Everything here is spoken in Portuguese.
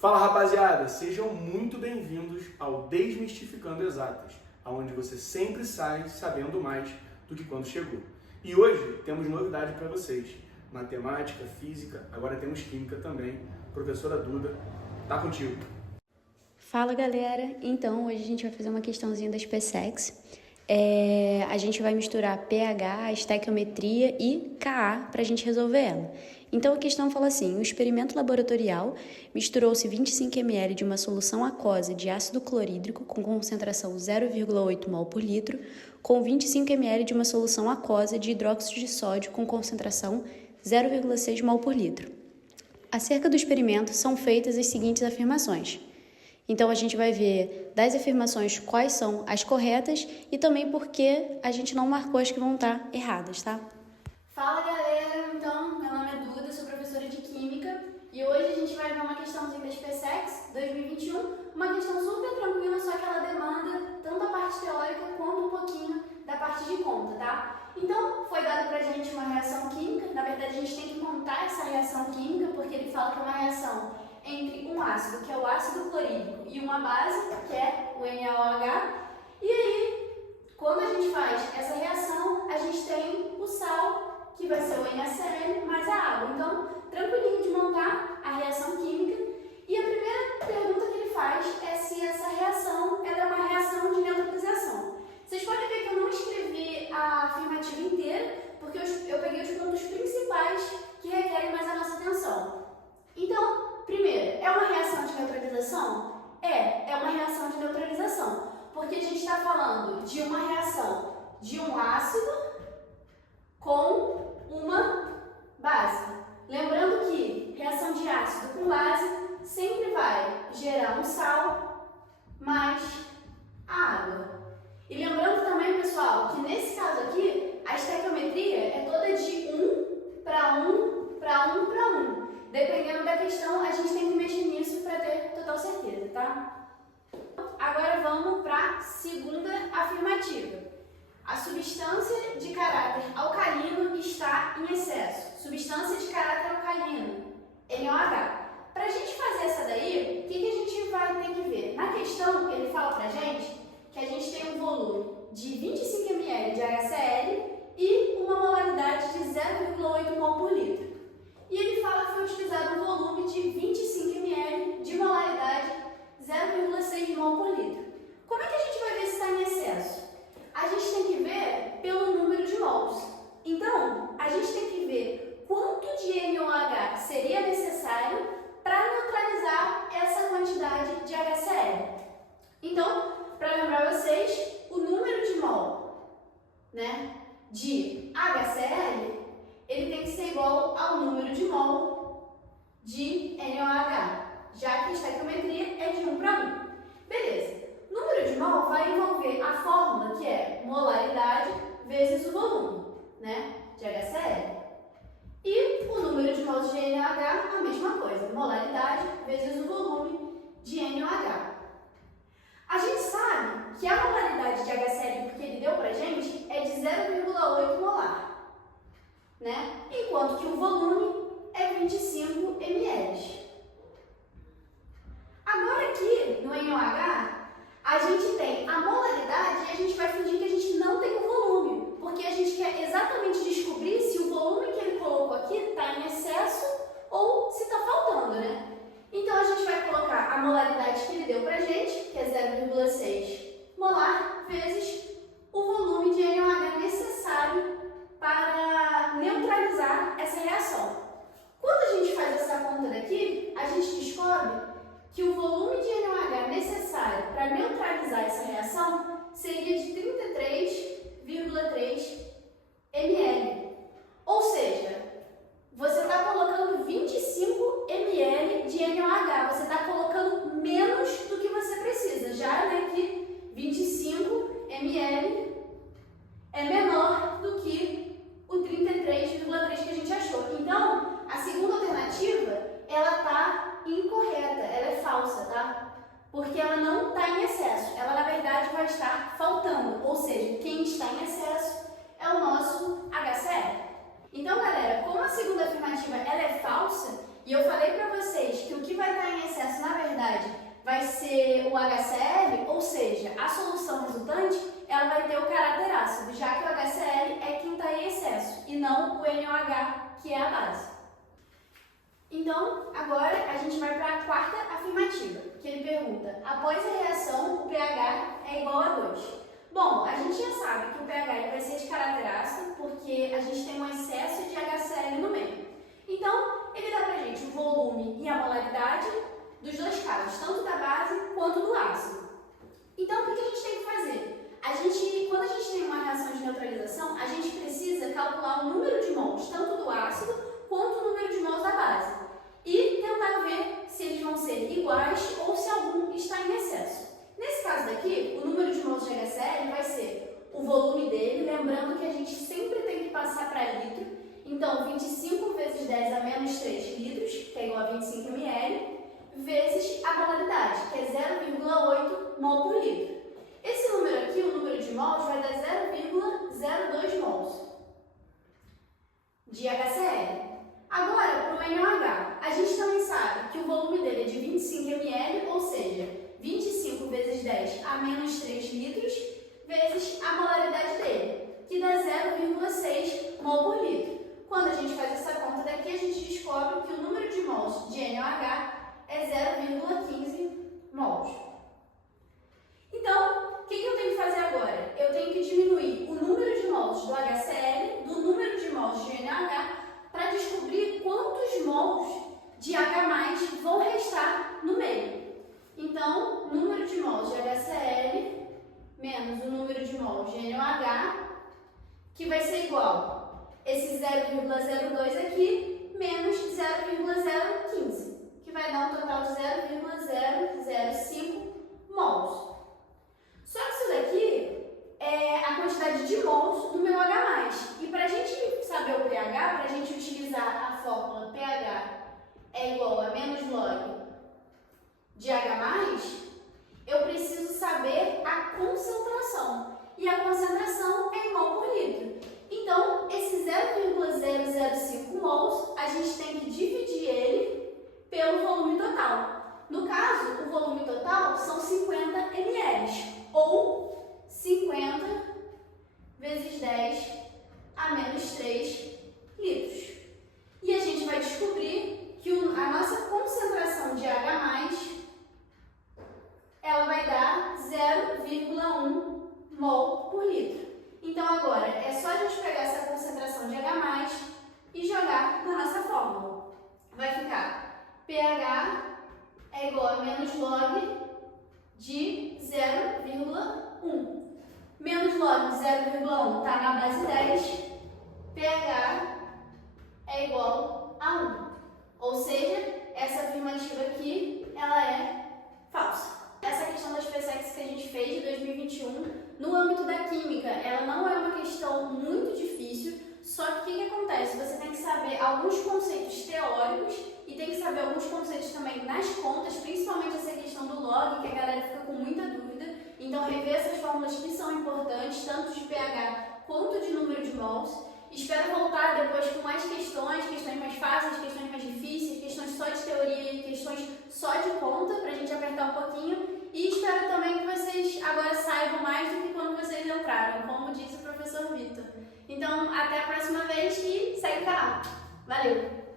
Fala rapaziada, sejam muito bem-vindos ao Desmistificando Exatas, onde você sempre sai sabendo mais do que quando chegou. E hoje temos novidade para vocês, matemática, física, agora temos química também. Professora Duda, tá contigo. Fala galera, então hoje a gente vai fazer uma questãozinha das PSECs. A gente vai misturar pH, estequiometria e Ka para a gente resolver ela. Então a questão fala assim: no experimento laboratorial misturou-se 25 ml de uma solução aquosa de ácido clorídrico com concentração 0,8 mol por litro com 25 ml de uma solução aquosa de hidróxido de sódio com concentração 0,6 mol por litro. Acerca do experimento são feitas as seguintes afirmações. Então, a gente vai ver das afirmações quais são as corretas e também porque a gente não marcou as que vão estar erradas, tá? Fala galera, então, meu nome é Duda, sou professora de Química e hoje a gente vai ver uma questãozinha das PSECs 2021, uma questão super tranquila, só que ela demanda tanto a parte teórica quanto um pouquinho da parte de conta, tá? Então, foi dado pra gente uma reação química, na verdade a gente tem que montar essa reação química porque ele fala que é uma reação entre um ácido, que é o ácido clorídrico, e uma base, que é o NaOH. E aí, quando a gente faz essa reação, a gente tem o sal, que vai ser o NaCl, mais a água. Então, tranquilinho de montar a reação química. E a primeira pergunta que ele faz é se essa reação ela é uma reação de neutralização. Vocês podem ver que eu não escrevi a afirmativa inteira, porque eu peguei os pontos principais que requerem mais a nossa atenção. Então, primeiro, é uma reação de neutralização? É uma reação de neutralização, porque a gente está falando de uma reação de um ácido com uma base. Lembrando que reação de ácido com base sempre vai gerar um sal mais a água. E lembrando também, pessoal, que nesse caso aqui, a estequiometria é toda de 1 para 1 para 1 para 1. Dependendo da questão, a gente tem que mexer nisso para ter total certeza, tá? Agora vamos para a segunda afirmativa. A substância de caráter alcalino está em excesso. Substância de caráter alcalino, NaOH. Para a gente fazer essa daí, o que a gente vai ter que ver? Na questão, ele fala para a gente que a gente tem um volume de 25 ml de HCl e uma molaridade de 0,8 mol por litro. E ele fala que foi utilizado um volume de 25 ml de molaridade 0,6 mol por litro. Como é que a gente vai ver se está em excesso? A gente tem que ver pelo número de mols. Então, a gente tem que ver quanto de NaOH seria necessário para neutralizar essa quantidade de HCl. Então, para lembrar vocês, o número de mol, de HCl, ele tem que ser igual ao número de mol de NaOH, já que a estequiometria é de 1 para 1. Beleza. Número de mol vai envolver a fórmula que é molaridade vezes o volume, de HCl. E o número de mols de NaOH, a mesma coisa, molaridade vezes o volume de NaOH. A gente sabe que a molaridade de HCl que ele deu pra gente é de 0,8 molar. Enquanto que o volume é 25 ml. Agora aqui no NaOH, a gente tem a molaridade e a gente vai fingir que a gente não tem o volume, porque a gente quer exatamente descobrir se o volume que ele colocou aqui está em excesso ou se está faltando, Então a gente vai colocar a molaridade que ele deu pra gente, que é 0,6 molar, vezes o volume de NaOH necessário para neutralizar essa reação. Quando a gente faz essa conta daqui, a gente descobre que o volume de NaOH necessário para neutralizar essa reação seria de 33,3 ml. Ou seja, você está colocando 25 ml de NaOH, você está colocando menos do que você precisa, já que 25 ml é menor do que o 33,3 que a gente achou. Então, a segunda alternativa, ela está incorreta, ela é falsa, tá? Porque ela não está em excesso, ela na verdade vai estar faltando, ou seja, quem está em excesso é o nosso HCl. Então, galera, como a segunda afirmativa ela é falsa, e eu falei para vocês que o que vai estar em excesso na ser o HCl, ou seja, a solução resultante, ela vai ter o caráter ácido, já que o HCl é quem está em excesso e não o NaOH, que é a base. Então, agora a gente vai para a quarta afirmativa, que ele pergunta: após a reação, o pH é igual a 2. Bom, a gente já sabe que o pH ele vai ser de caráter ácido, porque a gente tem um excesso de HCl no meio. Então, ele dá pra gente o volume e a molaridade dos dois casos, tanto da base quanto do ácido. Então, o que a gente tem que fazer? Quando a gente tem uma reação de neutralização, a gente precisa calcular o número de mols, tanto do ácido quanto o número de mols da base. E tentar ver se eles vão ser iguais ou se algum está em excesso. Nesse caso daqui, o número de mols de HCl vai ser o volume dele, lembrando que a gente sempre tem que passar para litro. Então, 25 vezes 10 a menos 3 litros, que é igual a 25 ml, vezes a molaridade, que é 0,8 mol por litro. Esse número aqui, o número de mols, vai dar 0,02 mols de HCl. Agora, para o NaOH, a gente também sabe que o volume dele é de 25 ml, ou seja, 25 vezes 10 a menos 3 litros, vezes a molaridade dele, que dá 0,6 mol por litro. Quando a gente faz essa conta daqui, a gente descobre que o número de mols de NaOH é 0,15 mols. Então, o que eu tenho que fazer agora? Eu tenho que diminuir o número de mols do HCl do número de mols de NaOH para descobrir quantos mols de H+ vão restar no meio. Então, número de mols de HCl menos o número de mols de NaOH, que vai ser igual esse 0,02 aqui menos 0,015, que vai dar um total de 0,005 mols. Só que isso daqui é a quantidade de mols do meu H+. E para a gente saber o pH, para a gente utilizar a fórmula pH é igual a menos log de H+, eu preciso saber a concentração. E a concentração é em mol por litro. Então, esse 0,005 mols, a gente tem que dividir ele pelo volume total. No caso, o volume total são 50 ml, ou 50 vezes 10 a menos 3 litros. E a gente vai descobrir que a nossa concentração de H+, ela vai dar 0,1 mol por litro. Então agora é só a gente pegar essa concentração de H+ e jogar na nossa fórmula. Vai ficar pH é igual a menos log de 0,1. Menos log de 0,1 está na base 10, pH é igual a 1. Ou seja, essa afirmativa aqui, ela é falsa. Essa questão das PSECs que a gente fez de 2021, no âmbito da química, ela não é uma questão muito difícil, só que o que acontece? Você tem que saber alguns conceitos teóricos e tem que saber alguns conceitos também nas contas, principalmente essa questão do log, que a galera fica com muita dúvida. Então, rever essas fórmulas que são importantes, tanto de pH quanto de número de mols. Espero voltar depois com mais questões mais fáceis, questões mais difíceis, questões só de teoria e questões só de conta, pra gente apertar um pouquinho. E espero também que vocês agora saibam mais do que quando vocês entraram, como disse o professor Vitor. Então, até a próxima vez e segue o canal. Valeu!